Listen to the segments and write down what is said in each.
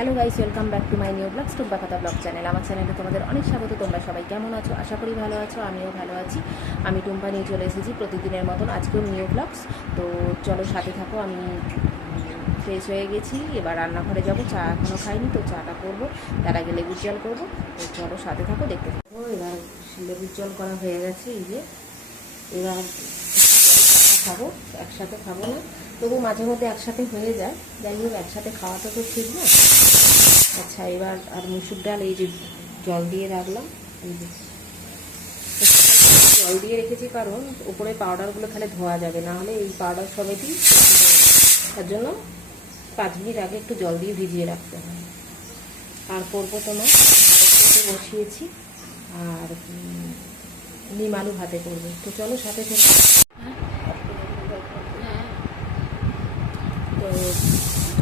Hello guys welcome back to my new vlogs Tumpa কথা vlog channel আমার চ্যানেলে তোমাদের অনেক স্বাগত, তোমরা সবাই কেমন আছো? আশা করি ভালো আছো, আমিও ভালো আছি। আমি টুম্পা নিয়ে চলে এসেছি প্রতিদিনের মতন আজকেও নিউ ব্লগস তো চলো সাথে থাকো, আমি ফ্রেশ হয়ে গেছি, এবার রান্নাঘরে যাব, চা এখনও খাইনি, তো চাটা করব, তার আগে লেবুর জল করব। তো চলো সাথে থাকো, দেখতে থাকো। এবার লেবুর জল করা হয়ে গেছে, এই যে। এবার খাব, একসাথে খাব না। তবু মাঝে মধ্যে একসাথে হয়ে যায়। যাই হোক, একসাথে খাওয়াটা তো ঠিক না। আচ্ছা এবার আর মুসুর ডাল, এই যে জল দিয়ে রাখলাম। জল দিয়ে রেখেছি কারণ উপরে পাউডারগুলো তাহলে ধোয়া যাবে, না হলে এই পাউডার সমেতই তার জন্য পাঁচ মিনিট আগে একটু জল দিয়ে ভিজিয়ে রাখতে হয়। আর করব তোমার বসিয়েছি আর নিম আলু ভাতে করব। তো চলো সাথে থেকে তো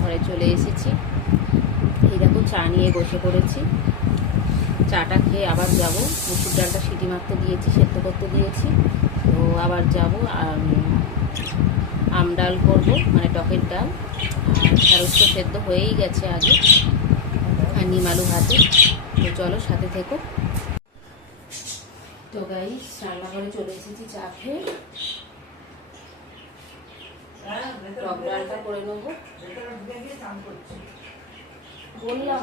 ঘরে চলে এসেছি। এই দেখো চা নিয়ে বসে পড়েছি। চাটা খেয়ে আবার যাব। মুসুর ডালটা সিটি মারতে দিয়েছি, সেদ্ধ করতে দিয়েছি। তো আবার যাব, আম ডাল করব মানে টকের ডাল। আর ঢ্যাঁড়স তো সেদ্ধ হয়েই গেছে আগে, আর নিম আলু ভাতে। তো চলো সাথে থেকো। তো গাই রান্নাঘরে চলে এসেছি চা খেয়ে। টক ডালটা করে নেব। বললাম।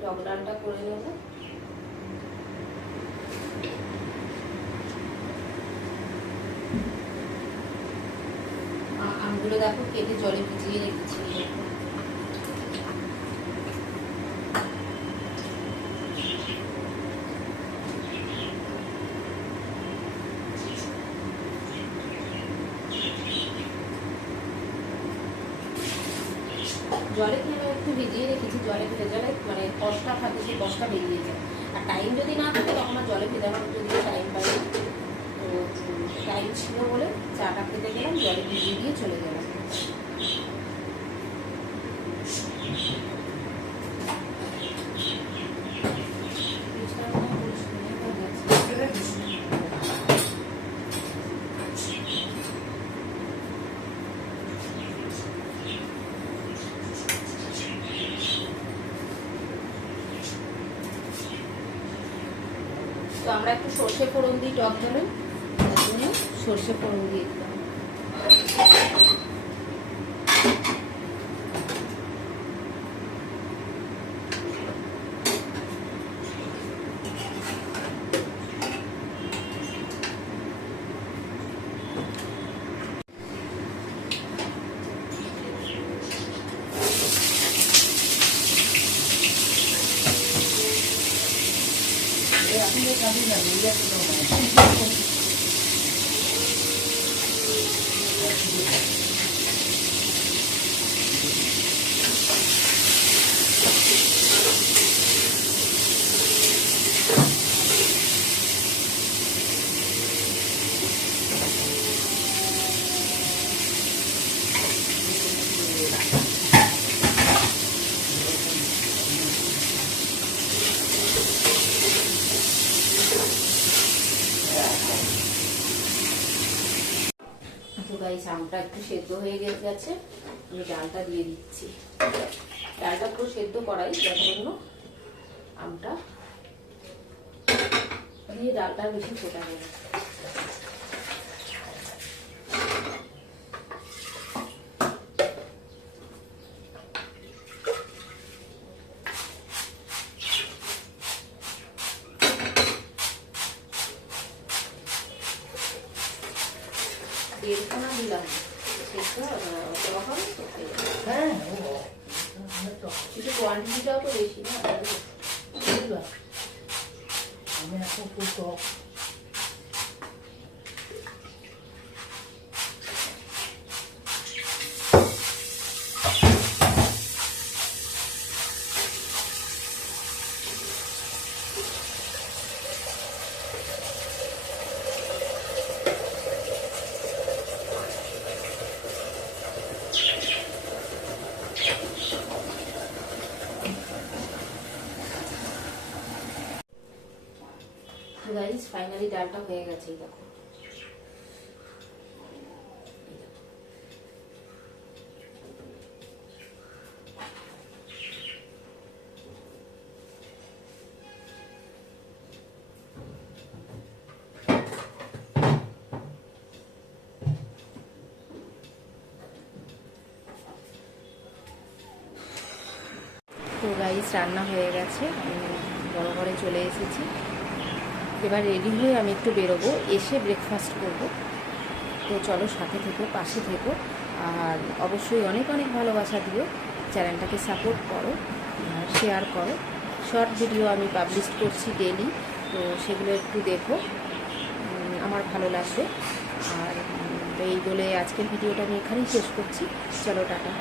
টক ডালটা করে নেব। আমগুলো দেখো কেটে জলে ভিজিয়ে রেখেছি। জলে কেন একটু ভিজিয়ে রেখেছি জলে ভেজালে মানে কষটা থাকে, সেই কষটা বেরিয়ে যায়। আর টাইম যদি না থাকে, তখন আর জলে ভেজানোর যদি টাইম পাই, তো টাইম ছিল বলে চাটা খেতে গেলাম, জলে ভিজিয়ে দিয়ে চলে গেলাম। তো আমরা একটু সর্ষে ফোড়ন দিই টক ধরে সর্ষে ফোড়ন দিয়ে। দিলাম তো গাইস, আমটা একটু সেদ্ধ হয়ে গেছে। আমি ডালটা দিয়ে দিচ্ছি। ডালটা পুরো সেদ্ধ করাই যতক্ষণ আমটা। দিয়ে ডালটা বেশি ফোটাবে না। হ্যাঁ কিন্তু কোয়ান্টিটিটাও তো বেশি না আমি এখন খুব তো গাইজ ফাইনালি ডালটা হয়ে গেছে দেখো। তো গাইস রান্না হয়ে গেছে বড় ঘরে চলে এসেছি। এবার রেডি হয়ে আমি একটু বেরোবো, এসে ব্রেকফাস্ট করব। তো চলো সাথে থেকো, পাশে থেকো। আর অবশ্যই অনেক অনেক ভালোবাসা দিও। চ্যানেলটাকে সাপোর্ট করো শেয়ার করো। শর্ট ভিডিও আমি পাবলিশ করছি ডেলি তো সেগুলো একটু দেখো। আমার ভালো লাগবে। আর এই বলে আজকের ভিডিওটা আমি এখানেই শেষ করছি। চলো টাটা।